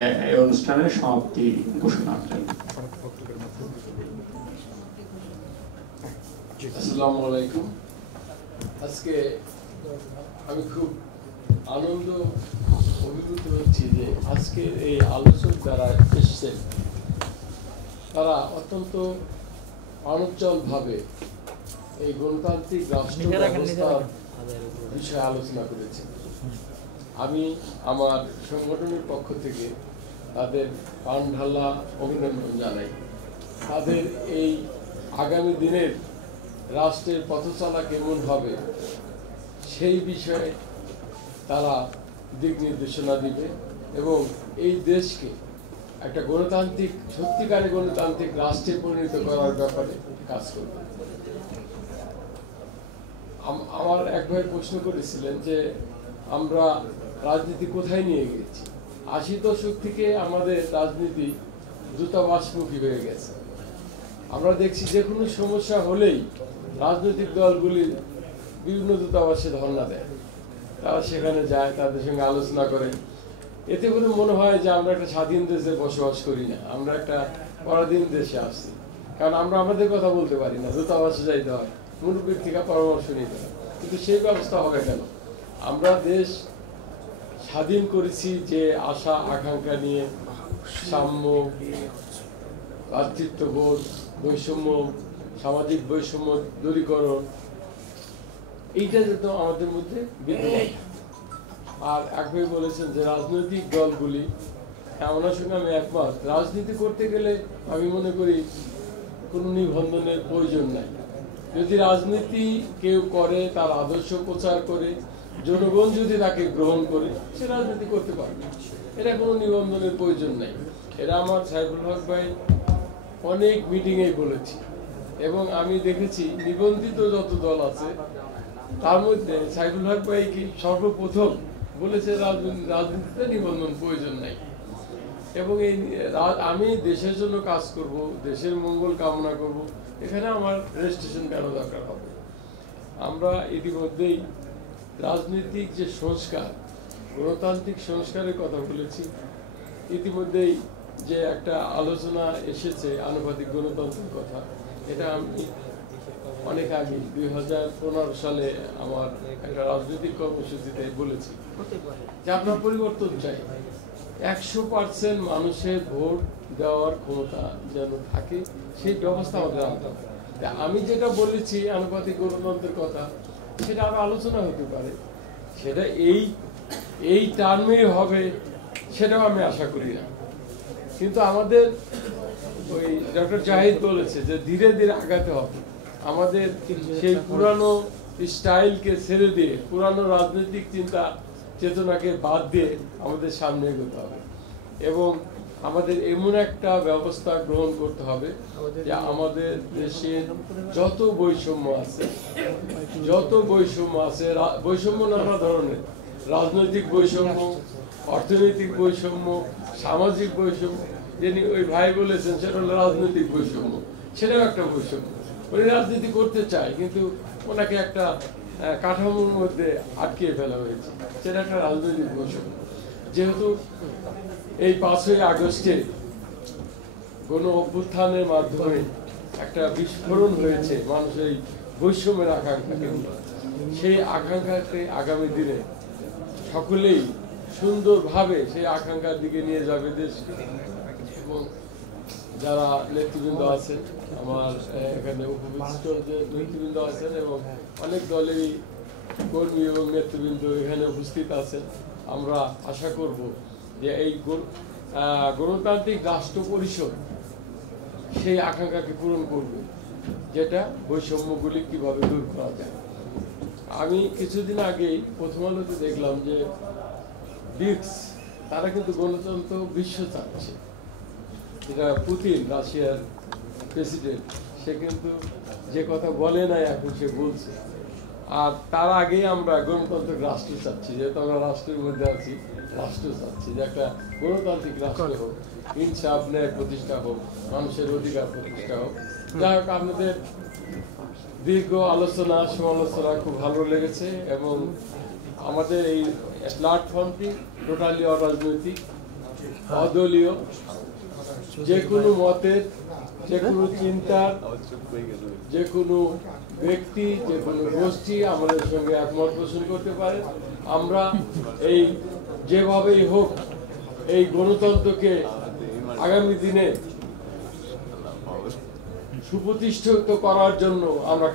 এই অনুষ্ঠানের সমাপ্তি ঘোষণা করেন। আসসালামু আলাইকুম। আজকে আমি খুব আনন্দ অভিভূত হচ্ছি যে আজকের এই আলোচক যারা এসছেন তারা অত্যন্ত অনচলভাবে এই গণতান্ত্রিক রাষ্ট্র ব্যবস্থার বিষয়ে আলোচনা করেছেন। আমি আমার সংগঠনের পক্ষ থেকে তাদের প্রাণঢালা অভিনন্দন জানাই। তাদের এই আগামী দিনের রাষ্ট্রের পথচলা কেমন হবে সেই বিষয়ে তারা দিক নির্দেশনা দিবে এবং এই দেশকে একটা গণতান্ত্রিক সত্যিকারের গণতান্ত্রিক রাষ্ট্রে পরিণত করার ব্যাপারে কাজ করবে। আমার এক ভাই প্রশ্ন করেছিলেন যে আমরা রাজনীতি কোথায় নিয়ে গেছি। 80 দশক থেকে আমাদের রাজনীতি দূতাবাসমুখী হয়ে গেছে। আমরা দেখছি যে কোনো সমস্যা হলেই রাজনৈতিক দলগুলি বিভিন্ন দূতাবাসে ধর্ণা দেয়, তারা সেখানে যায়, তাদের সঙ্গে আলোচনা করে। এতে করে মনে হয় যে আমরা একটা স্বাধীন দেশে বসবাস করি না, আমরা একটা পরাধীন দেশে আসছি। কারণ আমরা আমাদের কথা বলতে পারি না, দূতাবাসে যাইতে হয়, মুরব্বীর থেকে পরামর্শ নিতে হয়। কিন্তু সেই ব্যবস্থা হবে কেন? আমরা দেশ স্বাধীন করেছি যে আশা আকাঙ্ক্ষা নিয়ে, সাম্য, ভ্রাতৃত্ববোধ, বৈষম্য, সামাজিক বৈষম্য দূরীকরণ, এইটা যেন আমাদের মধ্যে বিদ্যমান। আর একভাবে বলেছেন যে রাজনৈতিক দলগুলি, ওনার সঙ্গে আমি একমত, রাজনীতি করতে গেলে আমি মনে করি কোনো নিবন্ধনের প্রয়োজন নাই। যদি রাজনীতি কেউ করে, তার আদর্শ প্রচার করে, জনগণ যদি তাকে গ্রহণ করে, সে রাজনীতি করতে পারবে, এটা কোনো নিবন্ধনের প্রয়োজন নাই। এরা আমার সাইফুল হক ভাই অনেক মিটিংয়ে বলেছি এবং আমি দেখেছি নিবন্ধিত যত দল আছে তার মধ্যে সাইফুল হক ভাই কি সর্বপ্রথম বলেছে রাজনীতিতে নিবন্ধন প্রয়োজন নাই। এবং এই আমি দেশের জন্য কাজ করব, দেশের মঙ্গল কামনা করব, এখানে আমার রেজিস্ট্রেশন কেন দরকার হবে? আমরা ইতিমধ্যেই রাজনৈতিক যে সংস্কার, গণতান্ত্রিক সংস্কারের কথা বলেছি। ইতিমধ্যেই যে একটা আলোচনা এসেছে আনুপাতিক গণতন্ত্রের কথা, এটা আমি অনেক আগে 2015 সালে আমার একটা রাজনৈতিক কর্মসূচিতে বলেছি যে আপনার পরিবর্তন চাই। 100% মানুষের ভোট দেওয়ার ক্ষমতা যেন থাকে, সেই ব্যবস্থা আমাদের আনতে হবে। আমি যেটা বলেছি আনুপাতিক গণতন্ত্রের কথা, সেটা আরো আলোচনা হতে পারে, সেটা এই টার্মেই হবে সেটাও আমি আশা করি না। কিন্তু আমাদের ওই ডক্টর জাহিদ বলেছে যে ধীরে ধীরে আগাতে হবে। আমাদের সেই পুরানো স্টাইলকে ছেড়ে দিয়ে, পুরানো রাজনৈতিক চিন্তা চেতনাকে বাদ দিয়ে আমাদের সামনে এগোতে হবে এবং আমাদের এমন একটা ব্যবস্থা গ্রহণ করতে হবে যে আমাদের দেশে যত বৈষম্য আছে, বৈষম্য নানা ধরনের, রাজনৈতিক বৈষম্য, অর্থনৈতিক বৈষম্য, সামাজিক বৈষম্য, যিনি ওই ভাই বলেছেন সেটা হলো রাজনৈতিক বৈষম্য, সেটাও একটা বৈষম্য। উনি রাজনীতি করতে চায় কিন্তু ওনাকে একটা কাঠামোর মধ্যে আটকিয়ে ফেলা হয়েছে, সেটা একটা রাজনৈতিক বৈষম্য। যেহেতু এই 5ই আগস্টে গণ অভ্যুত্থানের মাধ্যমে একটা বিস্ফোরণ হয়েছে মানুষের এই বৈষম্যের আকাঙ্ক্ষাকে, সেই আকাঙ্ক্ষাকে আগামী দিনে সকলেই সুন্দরভাবে সেই আকাঙ্ক্ষার দিকে নিয়ে যাবে দেশকে। এবং যারা নেতৃবৃন্দ আছেন, আমার এখানে উপবিষ্ট যে নেতৃবৃন্দ আছেন এবং অনেক দলেরই কর্মী এবং নেতৃবৃন্দ এখানে উপস্থিত আছেন, আমরা আশা করব যে এই গণতান্ত্রিক রাষ্ট্র পরিষদ সেই আকাঙ্ক্ষাকে পূরণ করবে, যেটা বৈষম্যগুলি কিভাবে দূর করা যায়। আমি কিছুদিন আগেই প্রথম আলোতে দেখলাম যে ব্রিক্স তারা কিন্তু গণতন্ত্র বিশ্ব চাচ্ছে। এটা পুতিন, রাশিয়ার প্রেসিডেন্ট, সে কিন্তু যে কথা বলে নাই এখন সে বলছে। আর তার আগেই আমরা গণতান্ত্রিক রাষ্ট্র চাচ্ছি, যেহেতু আমরা রাষ্ট্রের মধ্যে আছি, রাষ্ট্র চাচ্ছি যে একটা গণতান্ত্রিক রাষ্ট্র হোক, ইনসাফ ন্যায় প্রতিষ্ঠা হোক, মানুষের অধিকার প্রতিষ্ঠা হোক। যাই হোক, আপনাদের দীর্ঘ আলোচনা সমালোচনা খুব ভালো লেগেছে এবং আমাদের এই প্ল্যাটফর্মটি টোটালি অরাজনৈতিক, অদলীয়, যে কোনো মতের, যে কোনো চিন্তার, যে কোনো ব্যক্তি, যে কোনো গোষ্ঠী আমাদের সঙ্গে একমত পোষণ করতে পারে। আমরা এই যেভাবেই হোক এই গণতন্ত্রকে আগামী দিনে সুপ্রতিষ্ঠিত করার জন্য আমরা